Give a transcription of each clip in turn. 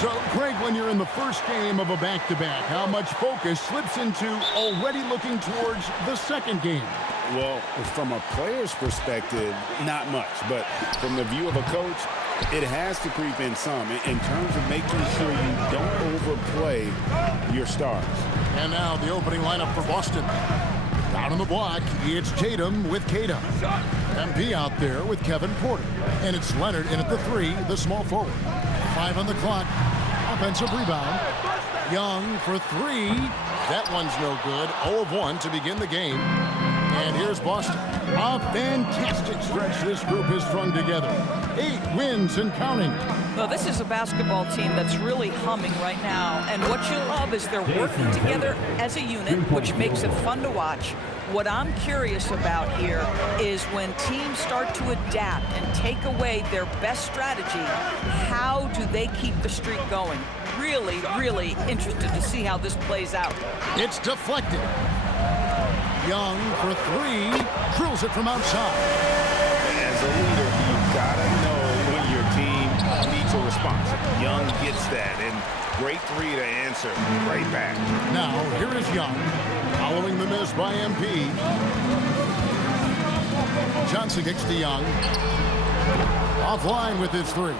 So, Craig, when you're in the first game of a back-to-back, how much focus slips into already looking towards the second game? Well, from a player's perspective, not much. But from the view of a coach, it has to creep in some in terms of making sure you don't overplay your stars. And now the opening lineup for Boston. Down on the block, it's Tatum with Queta. MP out there with Kevin Porter. And it's Leonard in at the 3, the small forward. 5 on the clock. Offensive rebound. Young for 3. That one's no good. 0 of 1 to begin the game. And here's Boston. A fantastic stretch this group has strung together. 8 wins and counting. Well, this is a basketball team that's really humming right now. And what you love is they're working together as a unit, which makes it fun to watch. What I'm curious about here is when teams start to adapt and take away their best strategy, how do they keep the streak going? Really, really interested to see how this plays out. It's deflected. Young for 3, drills it from outside. As a leader, you've got to know when your team needs a response. Young gets that, and great 3 to answer right back. Now, here is Young, following the miss by MP. Johnson kicks to Young. Offline with his 3.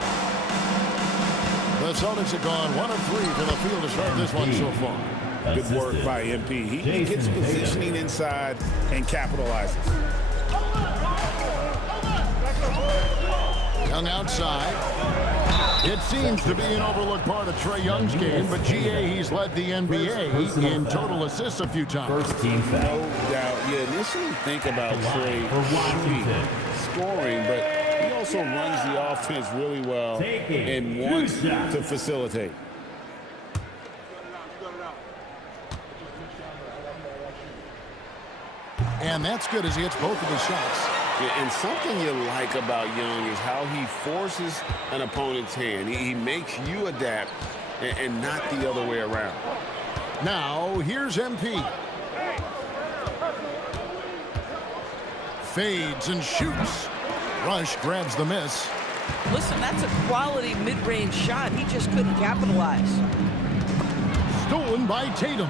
The Celtics have gone 1 of 3 for the field to start this one so far. Good work by MP. He gets positioning inside and capitalizes. Young outside. It seems to be an overlooked part of Trae Young's game, but GA, he's led the NBA in total assists a few times. No doubt. You initially think about Trae shooting, scoring, but he also runs the offense really well and wants to facilitate. And that's good as he hits both of his shots. Yeah, and something you like about Young is how he forces an opponent's hand. He makes you adapt and not the other way around. Now, here's MP. Fades and shoots. Rush grabs the miss. Listen, that's a quality mid-range shot. He just couldn't capitalize. Stolen by Tatum.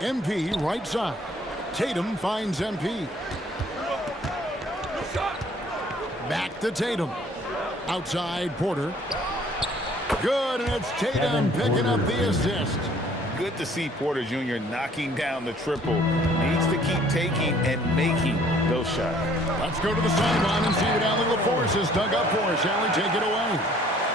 MP right side. Tatum finds MP. Back to Tatum. Outside Porter. Good, and it's Tatum picking up the assist. Good to see Porter Jr. knocking down the triple. Needs to keep taking and making those shots. Let's go to the sideline and see what Allie LaForce has dug up for us. Allie, take it away.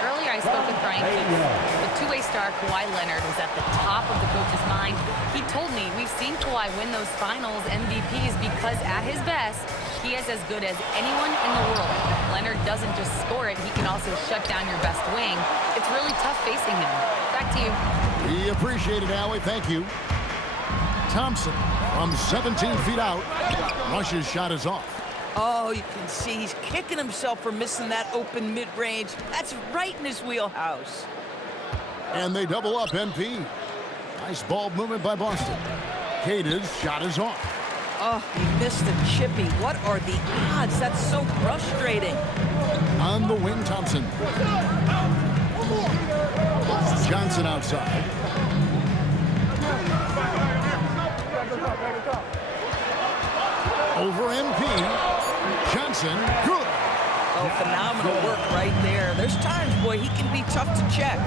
Earlier, I spoke with Brian Keith. The two-way star Kawhi Leonard was at the top of the coach's mind. He told me, we've seen Kawhi win those finals MVPs because at his best, he is as good as anyone in the world. Leonard doesn't just score it, he can also shut down your best wing. It's really tough facing him. Back to you. We appreciate it, Allie. Thank you. Thompson from 17 feet out. Rush's shot is off. Oh, you can see he's kicking himself for missing that open mid-range. That's right in his wheelhouse. And they double up MP. Nice ball movement by Boston. Queta's shot is off. Oh, he missed the chippy. What are the odds? That's so frustrating. On the wing, Thompson. Johnson outside. Over MP. Johnson, good. Oh, phenomenal work right there. There's times, boy, he can be tough to check.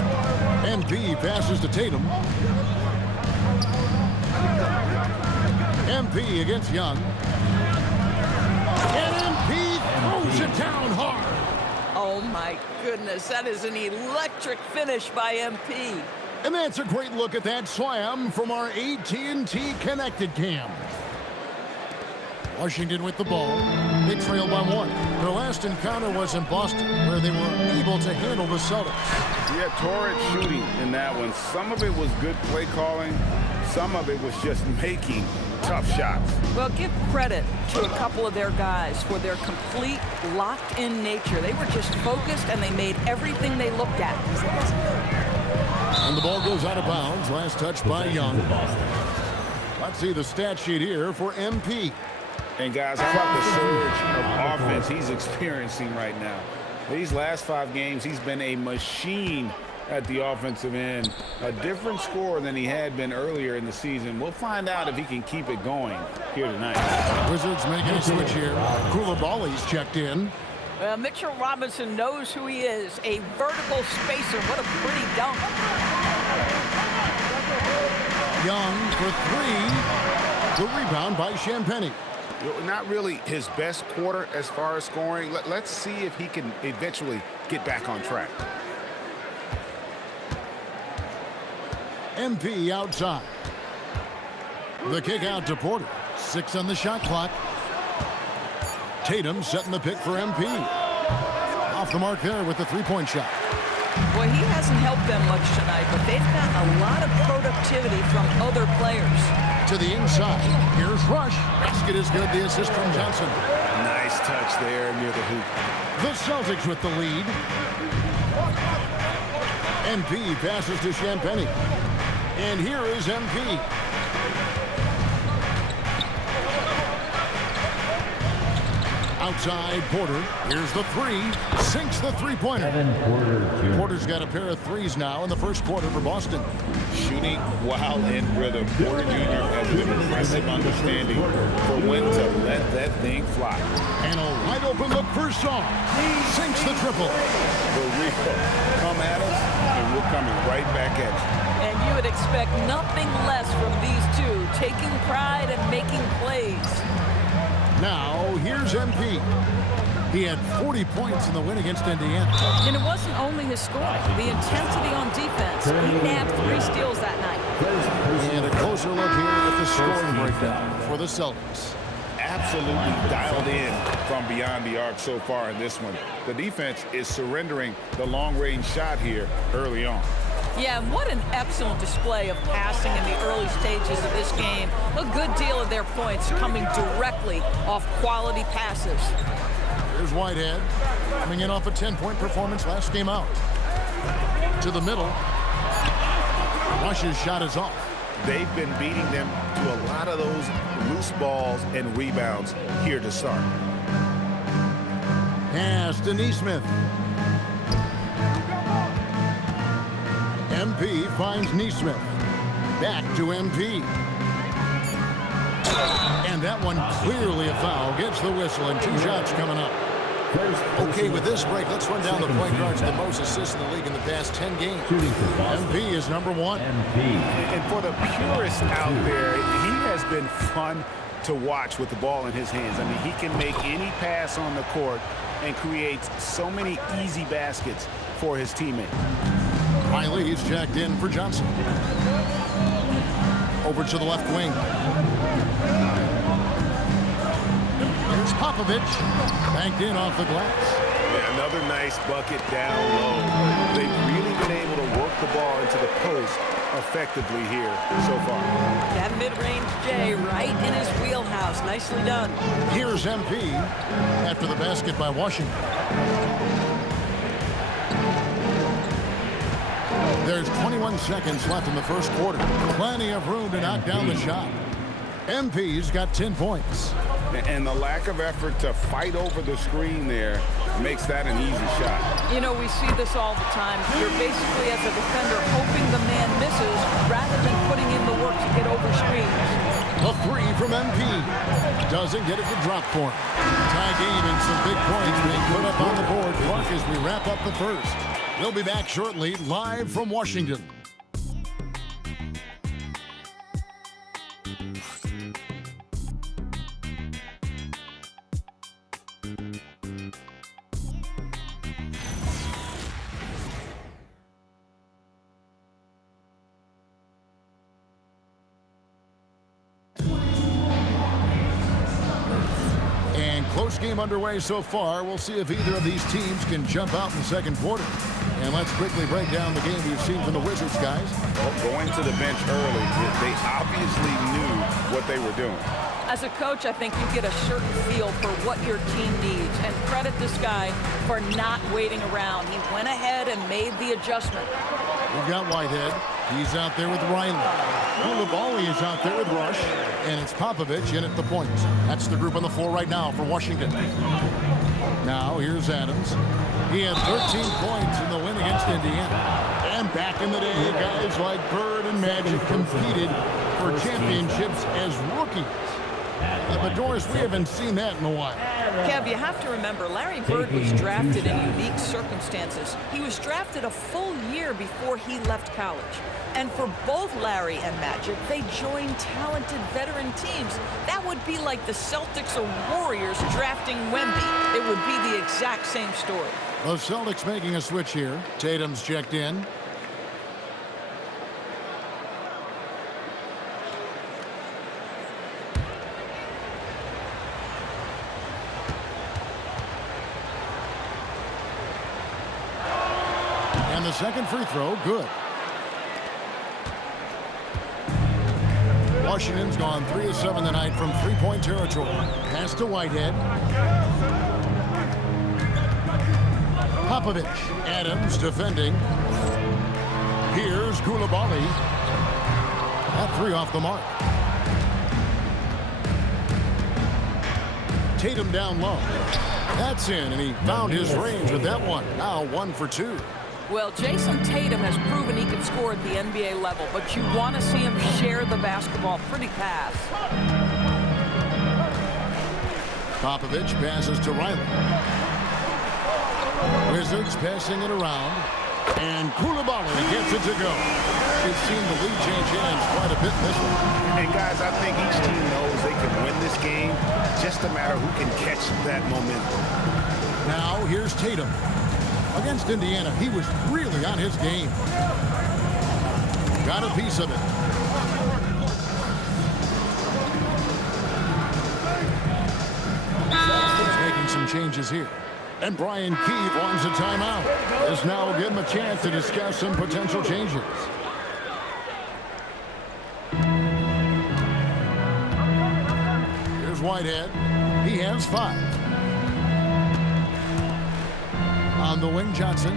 MP passes to Tatum. MP against Young. And MP throws it down hard. Oh, my goodness. That is an electric finish by MP. And that's a great look at that slam from our AT&T Connected Cam. Washington with the ball. They trail by 1. Their last encounter was in Boston, where they were able to handle the Celtics. Yeah, torrid shooting in that one. Some of it was good play calling. Some of it was just making tough shots. Well, give credit to a couple of their guys for their complete locked-in nature. They were just focused, and they made everything they looked at. And the ball goes out of bounds. Last touch by Young. Let's see the stat sheet here for MP. And guys, how about the surge of offense he's experiencing right now? These last 5 games, he's been a machine at the offensive end. A different scorer than he had been earlier in the season. We'll find out if he can keep it going here tonight. Wizards making a switch here. Koulibaly's checked in. Mitchell Robinson knows who he is. A vertical spacer. What a pretty dunk. Young for 3. The rebound by Champagnie. Not really his best quarter as far as scoring. Let's see if he can eventually get back on track. MP outside. The kick out to Porter. 6 on the shot clock. Tatum setting the pick for MP. Off the mark there with the 3-point shot. Well, he hasn't helped them much tonight, but they've gotten a lot of productivity from other players. To the inside. Here's Rush. Basket is good. The assist from Johnson. Nice touch there near the hoop. The Celtics with the lead. MP passes to Champagnie. And here is MP. Outside Porter. Here's the 3. Sinks the 3-pointer. Porter's got a pair of 3s now in the first quarter for Boston. Shooting while in rhythm. Porter Jr. has an impressive understanding for when to let that thing fly. And a wide open look for Song. Sinks the triple. The real come at us, and we're coming right back at you. And you would expect nothing less from these two, taking pride and making plays. Now, here's MP. He had 40 points in the win against Indiana. And it wasn't only his scoring, the intensity on defense. He nabbed 3 steals that night. And a closer look here at the scoring breakdown for the Celtics. Absolutely dialed in from beyond the arc so far in this one. The defense is surrendering the long-range shot here early on. Yeah, and what an excellent display of passing in the early stages of this game. A good deal of their points coming directly off quality passes. Here's Whitehead coming in off a 10-point performance last game out. To the middle. Rush's shot is off. They've been beating them to a lot of those loose balls and rebounds here to start. Pass to Nesmith. MP finds Nesmith. Back to MP. And that one clearly a foul. Gets the whistle and 2 shots coming up. Okay, with this break, let's run down the point guards, the most assists in the league in the past 10 games. MP is number 1. And for the purists out there, he has been fun to watch with the ball in his hands. I mean, he can make any pass on the court and creates so many easy baskets for his teammates. Riley is checked in for Johnson. Over to the left wing. Here's Popovich. Banked in off the glass. Yeah, another nice bucket down low. They've really been able to work the ball into the post effectively here so far. That mid-range J right in his wheelhouse. Nicely done. Here's MP after the basket by Washington. There's 21 seconds left in the first quarter. Plenty of room to knock down the shot. MP's got 10 points. And the lack of effort to fight over the screen there makes that an easy shot. You know, we see this all the time. You're basically, as a defender, hoping the man misses rather than putting in the work to get over screens. A 3 from MP. Doesn't get it to drop for him. Tie game and some big points being put up on the board. Clark as we wrap up the first. We'll be back shortly, live from Washington. Close game underway so far. We'll see if either of these teams can jump out in the second quarter. And let's quickly break down the game we've seen from the Wizards, guys. Well, going to the bench early, they obviously knew what they were doing. As a coach, I think you get a certain feel for what your team needs. And credit this guy for not waiting around. He went ahead and made the adjustment. We've got Whitehead He's out there with Riley. Koulibaly is out there with Rush. And it's Popovich in at the point. That's the group on the floor right now for Washington. Now here's Adams. He had 13 points in the win against Indiana. And back in the day, guys like Bird and Magic competed for championships as rookies. But Doris, we haven't seen that in a while. Kev, you have to remember, Larry Bird was drafted in unique circumstances. He was drafted a full year before he left college. And for both Larry and Magic, they joined talented veteran teams. That would be like the Celtics or Warriors drafting Wemby. It would be the exact same story. The Celtics making a switch here. Tatum's checked in. And the second free throw, good. Washington's gone 3 of 7 tonight from three-point territory. Pass to Whitehead. Popovich. Adams defending. Here's Koulibaly. That three off the mark. Tatum down low. That's in, and he found his range with that one. Now 1 for 2. Well, Jason Tatum has proven he can score at the NBA level, but you want to see him share the basketball pretty fast. Popovich passes to Riley. Wizards passing it around. And Koulibaly gets it to go. We've seen the lead change hands quite a bit in this one. And guys, I think each team knows they can win this game. Just a matter who can catch that momentum. Now here's Tatum. Against Indiana, he was really on his game. Got a piece of it. He's making some changes here. And Brian Keefe wants a timeout. This now will give him a chance to discuss some potential changes. Here's Whitehead. He has 5. On the wing, Johnson.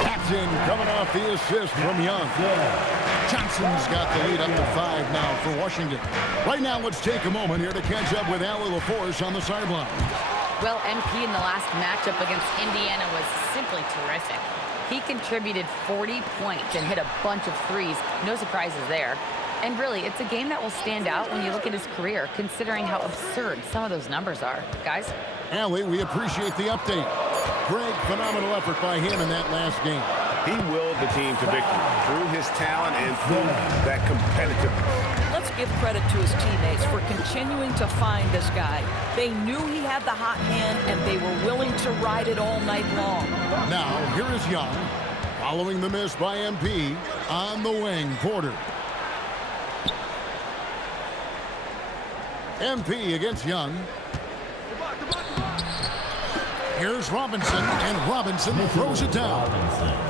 Captain coming off the assist from Young. Johnson's got the lead up to 5 now for Washington. Right now, let's take a moment here to catch up with Allie LaForce on the sideline. Well, MP in the last matchup against Indiana was simply terrific. He contributed 40 points and hit a bunch of threes. No surprises there. And really, it's a game that will stand out when you look at his career, considering how absurd some of those numbers are. Guys? Allie, we appreciate the update. Greg, phenomenal effort by him in that last game. He willed the team to victory through his talent and through that competitiveness. Let's give credit to his teammates for continuing to find this guy. They knew he had the hot hand, and they were willing to ride it all night long. Now, here is Young. Following the miss by MP. On the wing, Porter. MP against Young. Here's Robinson, and Robinson throws it down.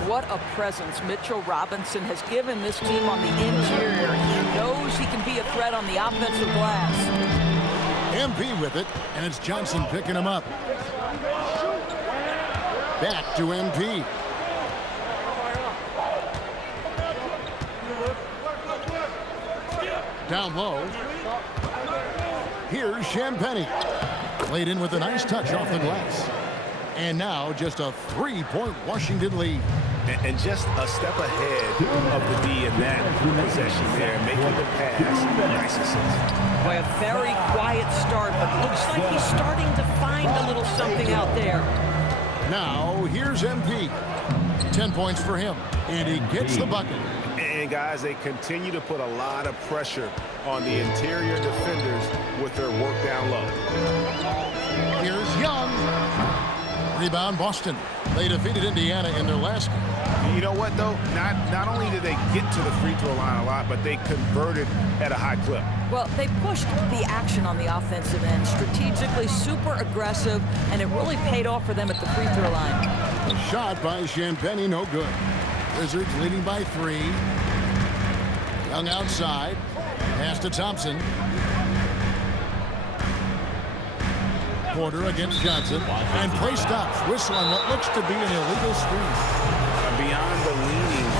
What a presence Mitchell Robinson has given this team on the interior. He knows he can be a threat on the offensive glass. MP with it, and it's Johnson picking him up. Back to MP. Down low. Here's Champagnie. Played in with a nice touch off the glass. And now just a 3-point Washington lead. And just a step ahead of the D in that possession there, making the pass. Nice assist. Boy, a very quiet start, but looks like he's starting to find a little something out there. Now, here's MP. 10 points for him, and he gets the bucket. And, guys, they continue to put a lot of pressure on the interior defenders with their work down low. Here's Young. Rebound, Boston. They defeated Indiana in their last game. You know what, though? Not only did they get to the free throw line a lot, but they converted at a high clip. Well, they pushed the action on the offensive end, strategically super aggressive, and it really paid off for them at the free throw line. A shot by Champagnie, no good. Wizards leading by 3. Young outside. Pass to Thompson. Porter against Johnson. And play stops. Whistle on what looks to be an illegal screen. Beyond the leaning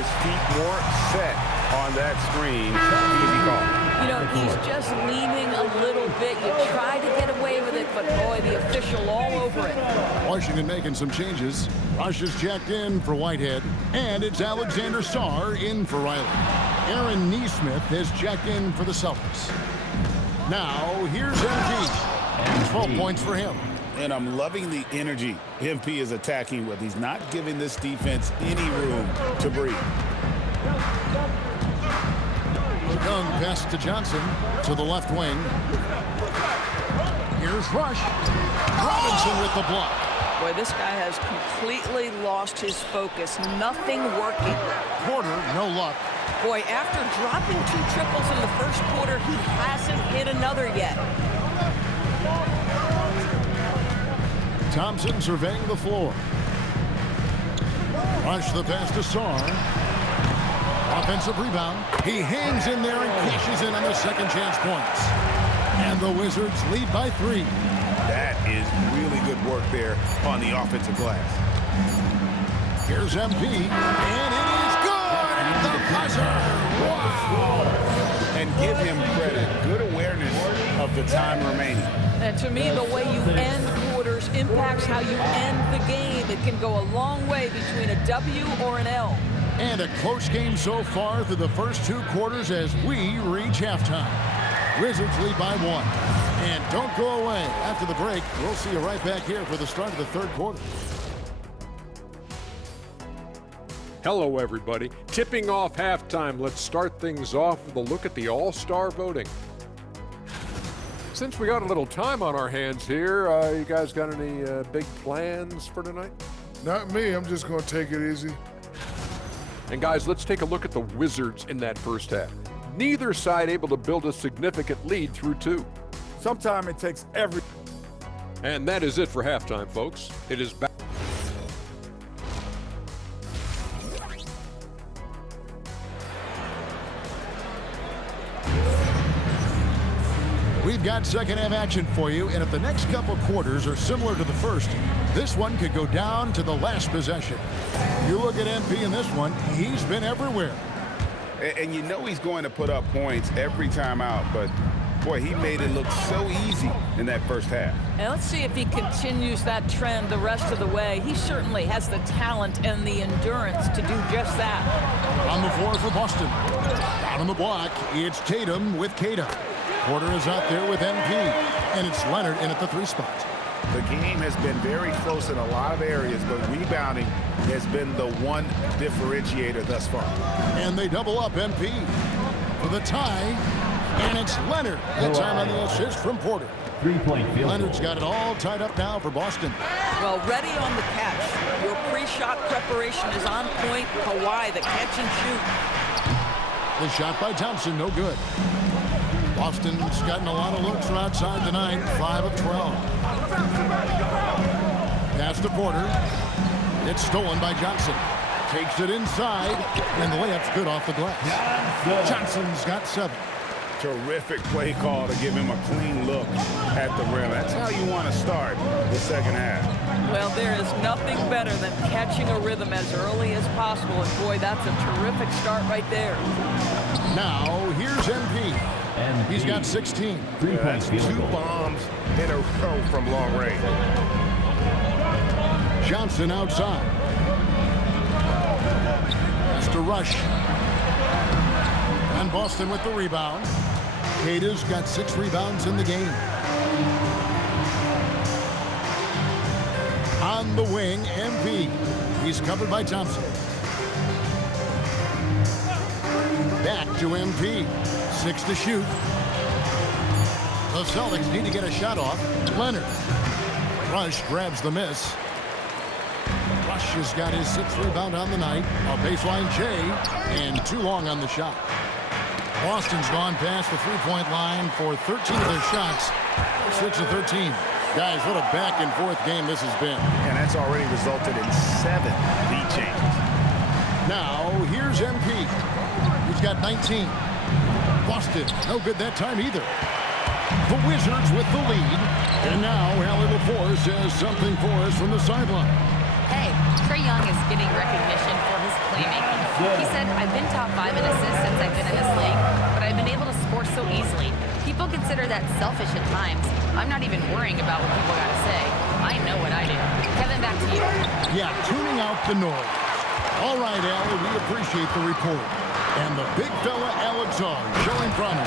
his feet more set on that screen. Easy call. You know, he's just leaning a little bit. You try to get away with it, but boy, the official all over it. Washington making some changes. Rush is checked in for Whitehead, and it's Alexander Sarr in for Riley. Aaron Neesmith is checked in for the Celtics. Now, here's MP. 12 points for him. And I'm loving the energy MP is attacking with. He's not giving this defense any room to breathe. Young pass to Johnson to the left wing. Here's Rush. Robinson with the block. Boy, this guy has completely lost his focus. Nothing working. Porter, no luck. Boy, after dropping 2 triples in the first quarter, he hasn't hit another yet. Thompson surveying the floor. Rush the pass to Sarr. Offensive rebound. He hangs in there and cashes in on the second chance points. And the Wizards lead by 3. That is really good work there on the offensive glass. Here's MP, and it is good! The buzzer! Wow! And give him credit. Good awareness of the time remaining. And to me, the way you end quarters impacts how you end the game. It can go a long way between a W or an L. And a close game so far through the first 2 quarters as we reach halftime. Wizards lead by 1. And don't go away. After the break, we'll see you right back here for the start of the third quarter. Hello, everybody. Tipping off halftime, let's start things off with a look at the All-Star voting. Since we got a little time on our hands here, you guys got any big plans for tonight? Not me. I'm just going to take it easy. And guys, let's take a look at the Wizards in that first half. Neither side able to build a significant lead through 2. Sometimes it takes every... And that is it for halftime, folks. It is back. We've got second half action for you, and if the next couple quarters are similar to the first, this one could go down to the last possession. You look at MP in this one, he's been everywhere. And you know he's going to put up points every time out, but boy, he made it look so easy in that first half. And let's see if he continues that trend the rest of the way. He certainly has the talent and the endurance to do just that. On the floor for Boston. Down on the block, it's Tatum with Keita. Porter is out there with MP, and it's Leonard in at the 3 spot. The game has been very close in a lot of areas, but rebounding has been the one differentiator thus far. And they double up MP for the tie, and it's Leonard. That time on the assist from Porter. 3-point field. Leonard's got it all tied up now for Boston. Well, ready on the catch. Your pre-shot preparation is on point. Kawhi, the catch and shoot. The shot by Thompson, no good. Boston's gotten a lot of looks from outside tonight, 5 of 12. Pass to Porter. It's stolen by Johnson. Takes it inside, and the layup's good off the glass. Johnson's got 7. Terrific play call to give him a clean look at the rim. That's how you want to start the second half. Well, there is nothing better than catching a rhythm as early as possible, and boy, that's a terrific start right there. Now, here's MP. He's got 16. 3-point field 2 goal. bombs in a row from long range. Johnson outside. Has to Rush. And Boston with the rebound. Keita's got 6 rebounds in the game. On the wing, MP. He's covered by Thompson. Back to MP. 6 to shoot. The Celtics need to get a shot off. Leonard. Rush grabs the miss. Rush has got his 6th rebound on the night. A baseline J, and too long on the shot. Boston's gone past the 3-point line for 13 of their shots. 6 of 13. Guys, what a back-and-forth game this has been. And that's already resulted in 7 lead changes. Now, here's MP. He's got 19. Boston, no good that time either. The Wizards with the lead. And now, Allie LaForce has something for us from the sideline. Hey, Trae Young is getting recognition for his playmaking. He said, I've been top 5 in assists since I've been in this league, but I've been able to score so easily. People consider that selfish at times. I'm not even worrying about what people got to say. I know what I do. Kevin, back to you. Yeah, tuning out the noise. All right, Allie, we appreciate the report. And the big fella, Alex R, showing promise.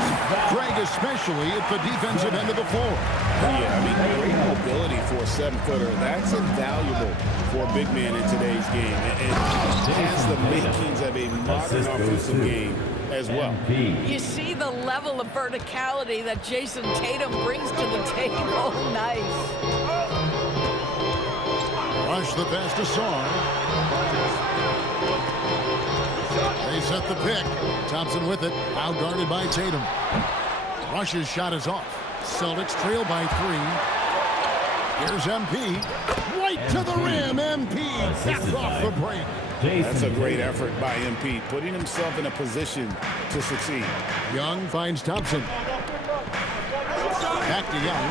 Greg, especially at the defensive end of the floor. Yeah, I mean, great mobility for a 7-footer. That's invaluable for a big man in today's game. And has the makings of a modern offensive game as well. You see the level of verticality that Jason Tatum brings to the table. Nice. Rush the pass to Sarr. They set the pick. Thompson with it. Out guarded by Tatum. Rush's shot is off. Celtics trail by 3. Here's MP. Right to the rim. MP tapped off the break. That's a great effort by MP, putting himself in a position to succeed. Young finds Thompson. Back to Young.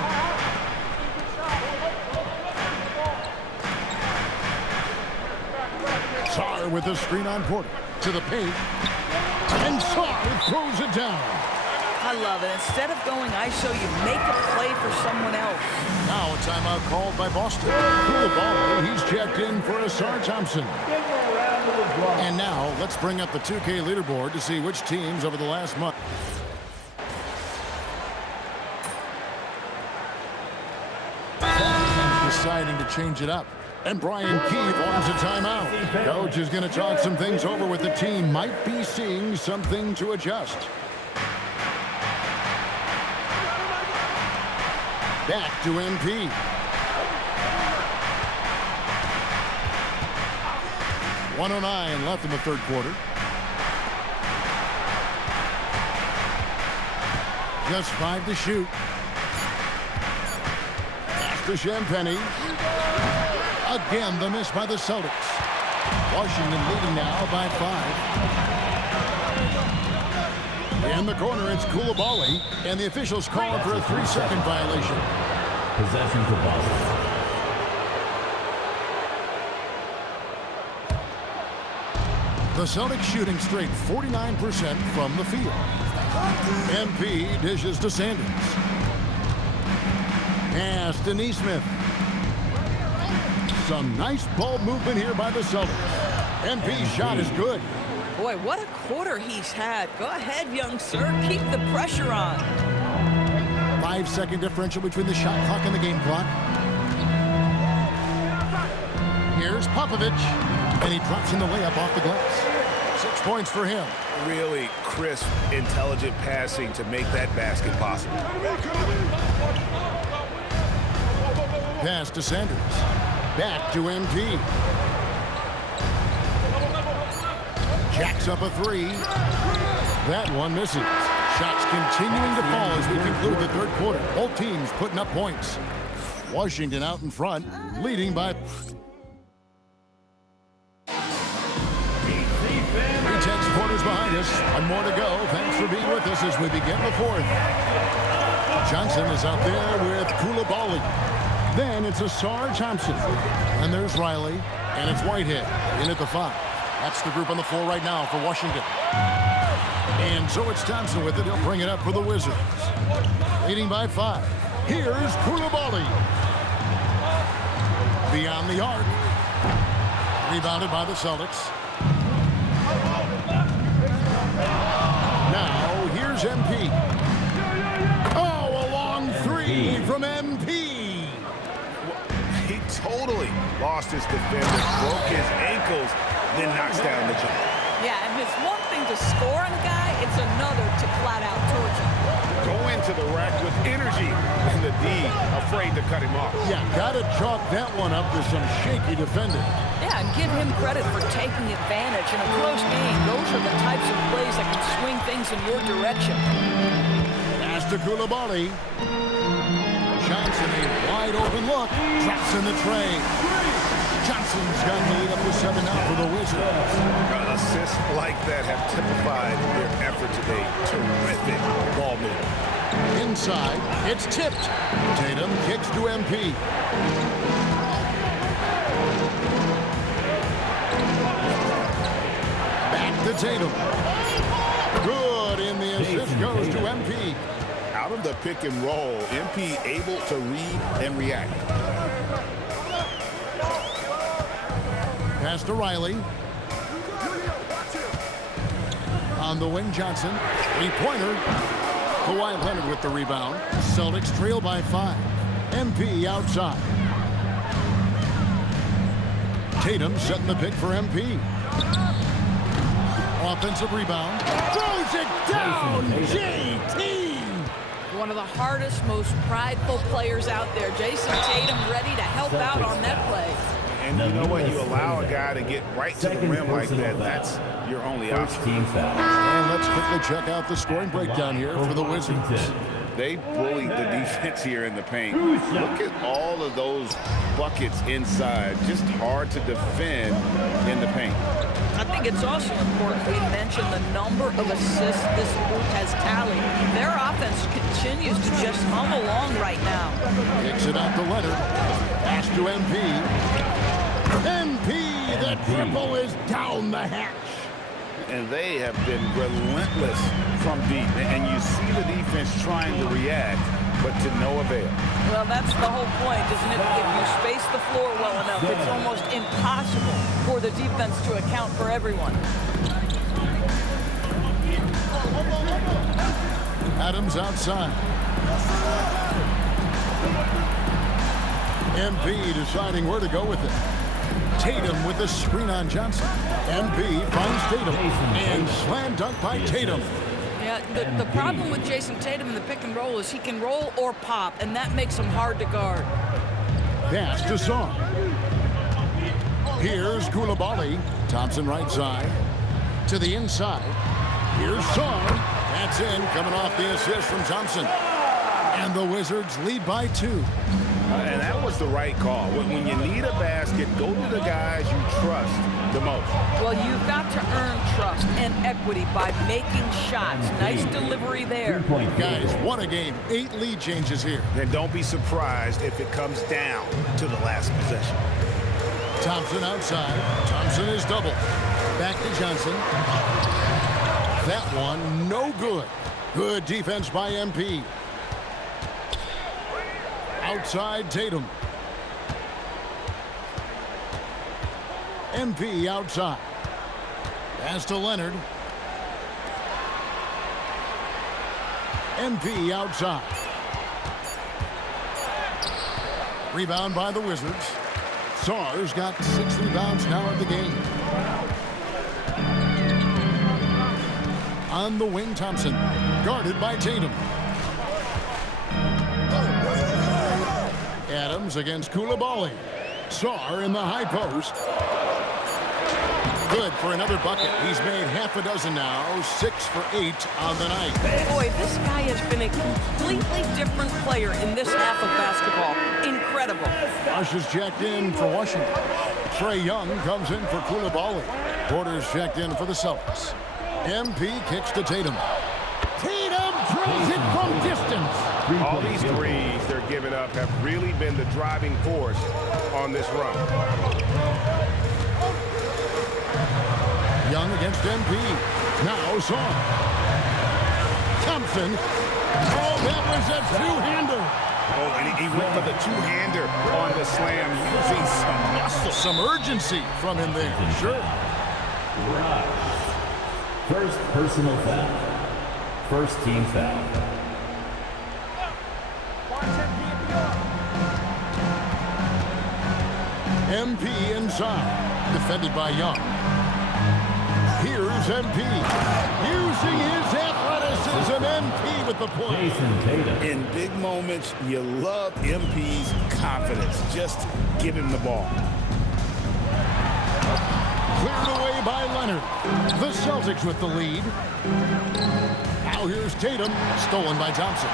Sarr with a screen on Porter. To the paint. And Sarr throws it down. I love it. Instead of going ISO, you make a play for someone else. Now a timeout called by Boston. Koulibaly, he's checked in for Sarr Thompson. And now let's bring up the 2K leaderboard to see which teams over the last month. Deciding to change it up. And Brian Keefe wants a timeout. Coach is going to talk some things over with the team. Might be seeing something to adjust. Back to MP. .109 left in the third quarter. Just 5 to shoot. Pass to Champagnie. Again, the miss by the Celtics. Washington leading now by 5. In the corner, it's Koulibaly, and the officials call for a 3-second violation. Possession to Boston. The Celtics shooting straight 49% from the field. MP dishes to Sanders. Pass to Nesmith. Some nice ball movement here by the Celtics. MP's shot is good. Boy, what a quarter he's had. Go ahead, young sir. Keep the pressure on. 5-second differential between the shot clock and the game clock. Here's Popovich. And he drops in the layup off the glass. 6 points for him. Really crisp, intelligent passing to make that basket possible. Pass to Sanders. Back to MP. Jacks up a 3. That one misses. Shots continuing to fall as we conclude the third quarter. Both teams putting up points. Washington out in front, leading by... 3 quarters behind us. One more to go. Thanks for being with us as we begin the fourth. Johnson is out there with Koulibaly. Then it's a Sarr Thompson. And there's Riley. And it's Whitehead in at the 5. That's the group on the floor right now for Washington. And so it's Thompson with it. He'll bring it up for the Wizards. Leading by 5. Here's Koulibaly. Beyond the arc. Rebounded by the Celtics. Now, here's MP. Oh, a long 3 from MP. He totally lost his defender, broke his ankles, then knocks down the jump. Yeah, and it's one thing to score on a guy, it's another to flat out torch him. Go into the rack with energy, and the D afraid to cut him off. Yeah, gotta chalk that one up to some shaky defending. Yeah, and give him credit for taking advantage. In a close game, those are the types of plays that can swing things in your direction. Pass to Koulibaly. Johnson, a wide open look, drops in the tray. Johnson's got the lead up to 7 now for the Wizards. Assists like that have typified their effort today. Terrific ball movement. Inside, it's tipped. Tatum kicks to MP. Back to Tatum. Good, and the assist goes to MP. Out of the pick and roll, MP able to read and react. Pass to Riley. On the wing, Johnson. Three-pointer. Kawhi Leonard with the rebound. Celtics trail by 5. MP outside. Tatum setting the pick for MP. Offensive rebound. Throws it down. JT. One of the hardest, most prideful players out there. Jason Tatum ready to help out on that play. And you know what? You allow a guy to get right to the rim like that. That's your only option. And let's quickly check out the scoring breakdown here for the Wizards. They bullied the defense here in the paint. Look at all of those buckets inside. Just hard to defend in the paint. I think it's also important we mention the number of assists this group has tallied. Their offense continues to just hum along right now. Kicks it out to Leonard. Pass to MP. MP, the triple is down the hatch. And they have been relentless from deep. And you see the defense trying to react, but to no avail. Well, that's the whole point, isn't it? If you space the floor well enough, it's almost impossible for the defense to account for everyone. Adams outside. MP deciding where to go with it. Tatum with the screen on Johnson. MP finds Tatum. And slam dunk by Tatum. Yeah, the problem with Jason Tatum in the pick and roll is he can roll or pop, and that makes him hard to guard. Pass to Song. Here's Koulibaly. Thompson right side. To the inside. Here's Song. That's in, coming off the assist from Thompson. And the Wizards lead by 2. And that was the right call. When you need a basket, go to the guys you trust the most. Well, you've got to earn trust and equity by making shots. Nice delivery there. Guys, what a game. 8 lead changes here. And don't be surprised if it comes down to the last possession. Thompson outside. Thompson is double. Back to Johnson. That one, no good. Good defense by MP. Outside Tatum. MP outside. Pass to Leonard. MP outside. Rebound by the Wizards. Sarr's got 6 rebounds now in the game. On the wing, Thompson. Guarded by Tatum. Adams against Koulibaly. Sarr in the high post. Good for another bucket. He's made half a dozen now. 6 for 8 on the night. Boy, this guy has been a completely different player in this half of basketball. Incredible. Rush is checked in for Washington. Trae Young comes in for Koulibaly. Porter's checked in for the Celtics. MP kicks to Tatum. Tatum drills it from distance. All these threes they're giving up have really been the driving force on this run. Young against MP. Now Song. Thompson. Oh, that was a two-hander. Oh, and he went for the two-hander on the slam, using some muscle. Some urgency from him there. Sure. First personal foul. First team foul. MP inside. Defended by Young. Here's MP. Using his athleticism, MP with the point. Jason Tatum. In big moments, you love MP's confidence. Just give him the ball. Cleared away by Leonard. The Celtics with the lead. Now here's Tatum. Stolen by Thompson.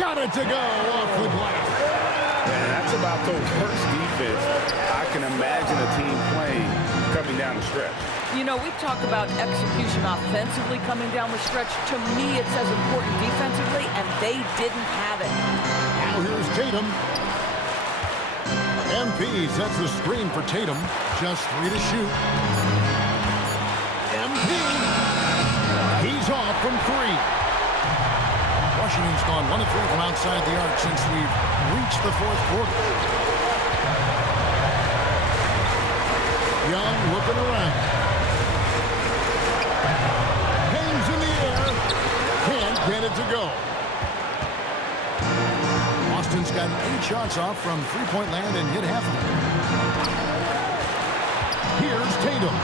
Got it to go off the glass. And that's about the worst defense I can imagine a team playing coming down the stretch. You know, we talk about execution offensively coming down the stretch. To me, it's as important defensively, and they didn't have it. Now here's Tatum. MP sets the screen for Tatum. Just 3 to shoot. MP. He's off from 3. Washington's gone 1 of 3 from outside the arc since we've reached the 4th quarter. Young looking around. Hangs in the air. Can't get it to go. Boston's gotten 8 shots off from three-point land and hit half of them. Here's Tatum.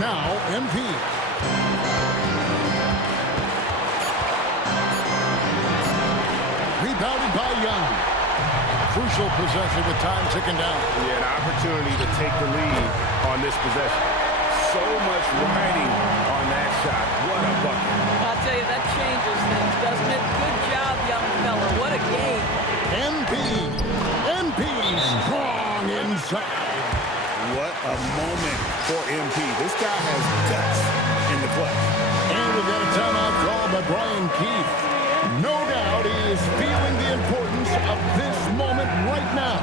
Now MP. Rebounded by Young. Crucial possession with time ticking down. Yeah, an opportunity to take the lead on this possession. So much riding on that shot. What a bucket. I'll tell you, that changes things, doesn't it? Good job, young fella. What a game. MP strong inside. What a moment for MP. This guy has guts in the clutch. And we've got a timeout called by Brian Keith. No doubt he is feeling the importance of this moment right now.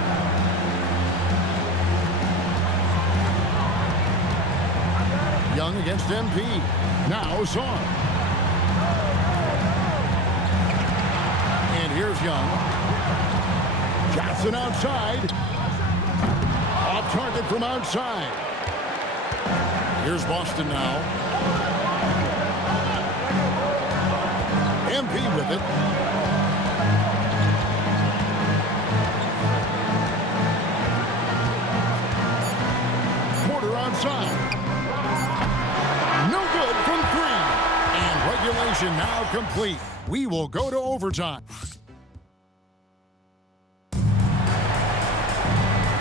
Young against MP. Now Zorn. And here's Young. Johnson outside. Off target from outside. Here's Boston now. MP with it. Porter outside. No good from 3. And regulation now complete. We will go to overtime.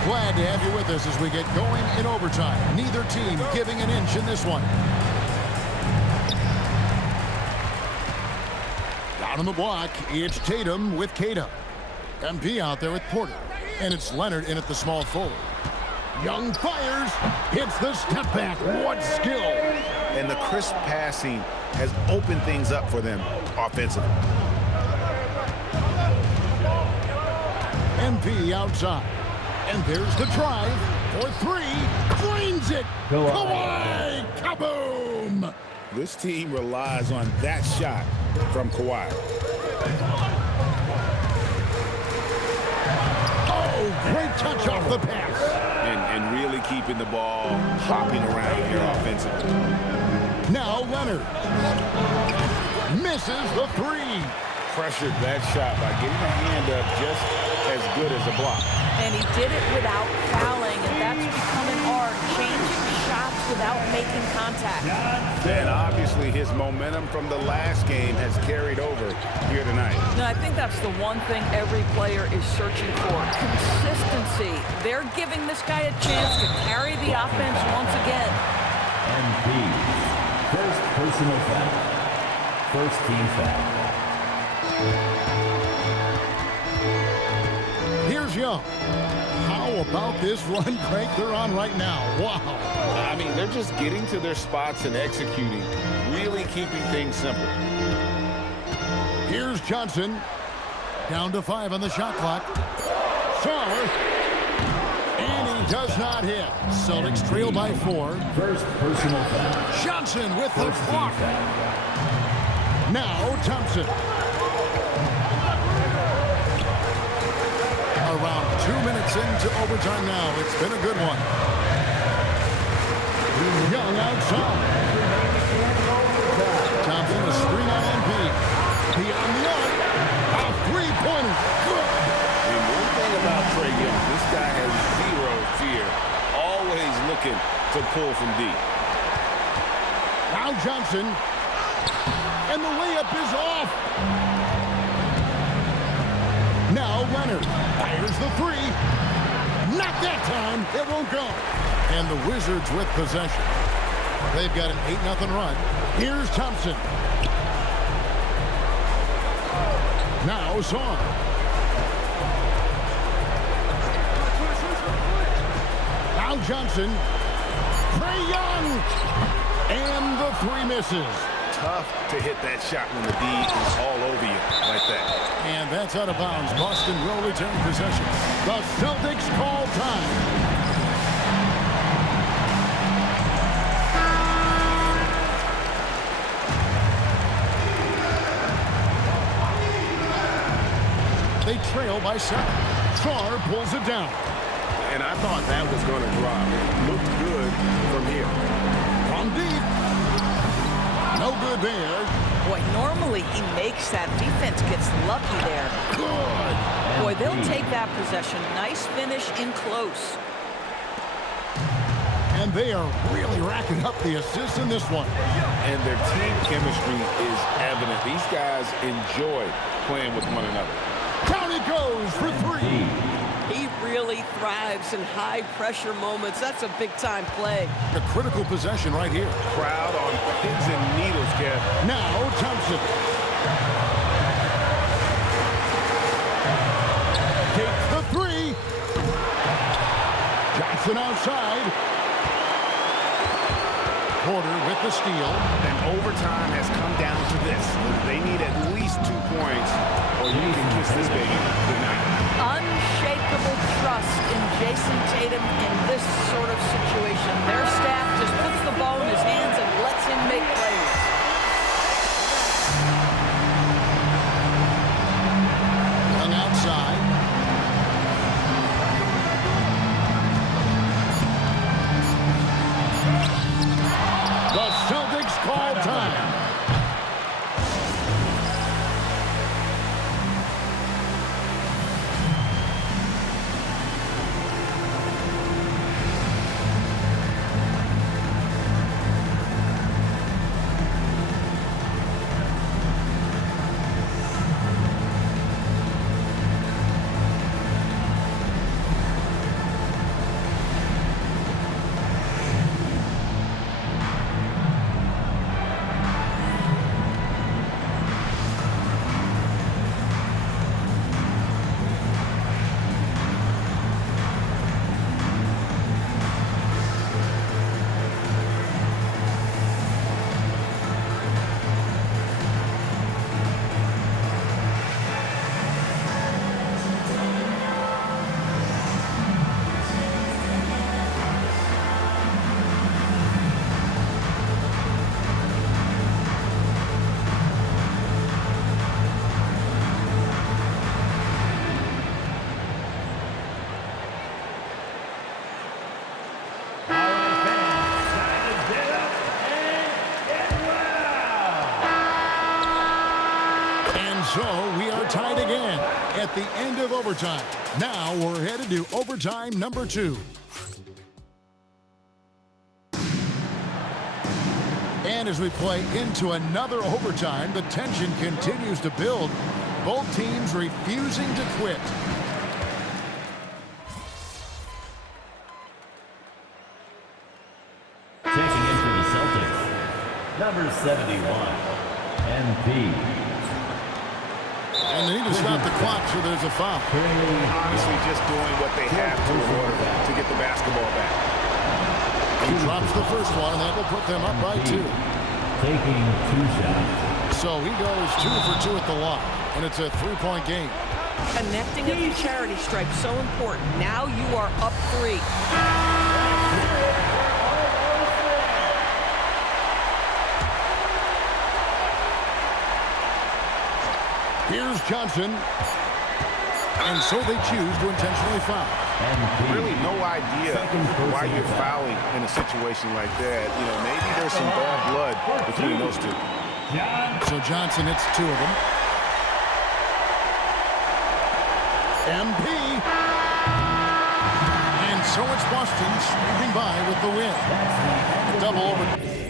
Glad to have you with us as we get going in overtime. Neither team giving an inch in this one. Down on the block, it's Tatum with Queta. MP out there with Porter. And it's Leonard in at the small forward. Young fires, hits the step back. What skill! And the crisp passing has opened things up for them offensively. MP outside. And there's the drive for 3. Drains it! Kawhi! Kaboom! This team relies on that shot from Kawhi. Oh, great touch off the pass. And really keeping the ball hopping around here offensively. Now Leonard. Misses the 3. Pressured that shot by getting a hand up just as good as a block. And he did it without fouling, and that's become an art, changing shots without making contact. And obviously his momentum from the last game has carried over here tonight. No, I think that's the one thing every player is searching for, consistency. They're giving this guy a chance to carry the offense once again. MP. First personal foul. First team foul. Here's Young. How about this run crank they're on right now? Wow. I mean, they're just getting to their spots and executing, really keeping things simple. Here's Johnson. Down to 5 on the shot clock. Sauer. And he does not hit. Celtics trail by 4. First personal foul. Johnson with the First team block. foul. Now Thompson. Around 2 minutes into overtime now. It's been a good one. Young outside. Thompson, a screen on MP. Beyond the arc. A three-pointer. Good. And one thing about Trae Young, this guy has zero fear. Always looking to pull from deep. Now Johnson. And the layup is off. Now Leonard fires the 3. Not that time. It won't go. And the Wizards with possession. They've got an 8-0 run. Here's Thompson. Now Zorn. Now Johnson. Trae Young. And the 3 misses. tough to hit that shot when the D is all over you like that. And that's out of bounds. Boston will retain possession. The Celtics call time. They trail by 7. Sarr pulls it down. And I thought that was going to drop. It looked good from here. From deep. No good there. Boy, normally he makes that. Defense gets lucky there. Good. Boy, they'll take that possession. Nice finish in close. And they are really racking up the assists in this one. And their team chemistry is evident. These guys enjoy playing with one another. Down it goes for 3. He really thrives in high-pressure moments. That's a big-time play. A critical possession right here. Crowd on pins and needles, Kev. Now Thompson. Takes the 3. Johnson outside. Porter with the steal. And overtime has come down to this. They need at least 2 points, or you can kiss this baby goodnight. Unshakable trust in Jason Tatum in this sort of situation. Their staff just puts the ball in his hands and lets him make plays. Young outside. The Celtics call time. So we are tied again at the end of overtime. Now we're headed to overtime number 2. And as we play into another overtime, the tension continues to build. Both teams refusing to quit. Checking in for the Celtics, number 71, MP. And they need to stop the clock, so there's a foul. Honestly, just doing what they have to in order to get the basketball back. He drops the first one, and that will put them up by 2. Taking 2 shots. So he goes 2 for 2 at the line, and it's a 3-point game. Connecting at the charity stripe, so important. Now you are up 3. Here's Johnson. And so they choose to intentionally foul. Really no idea why you're fouling in a situation like that. You know, maybe there's some bad blood between those two. So Johnson hits 2 of them. MP. And so it's Boston sweeping by with the win. A double over.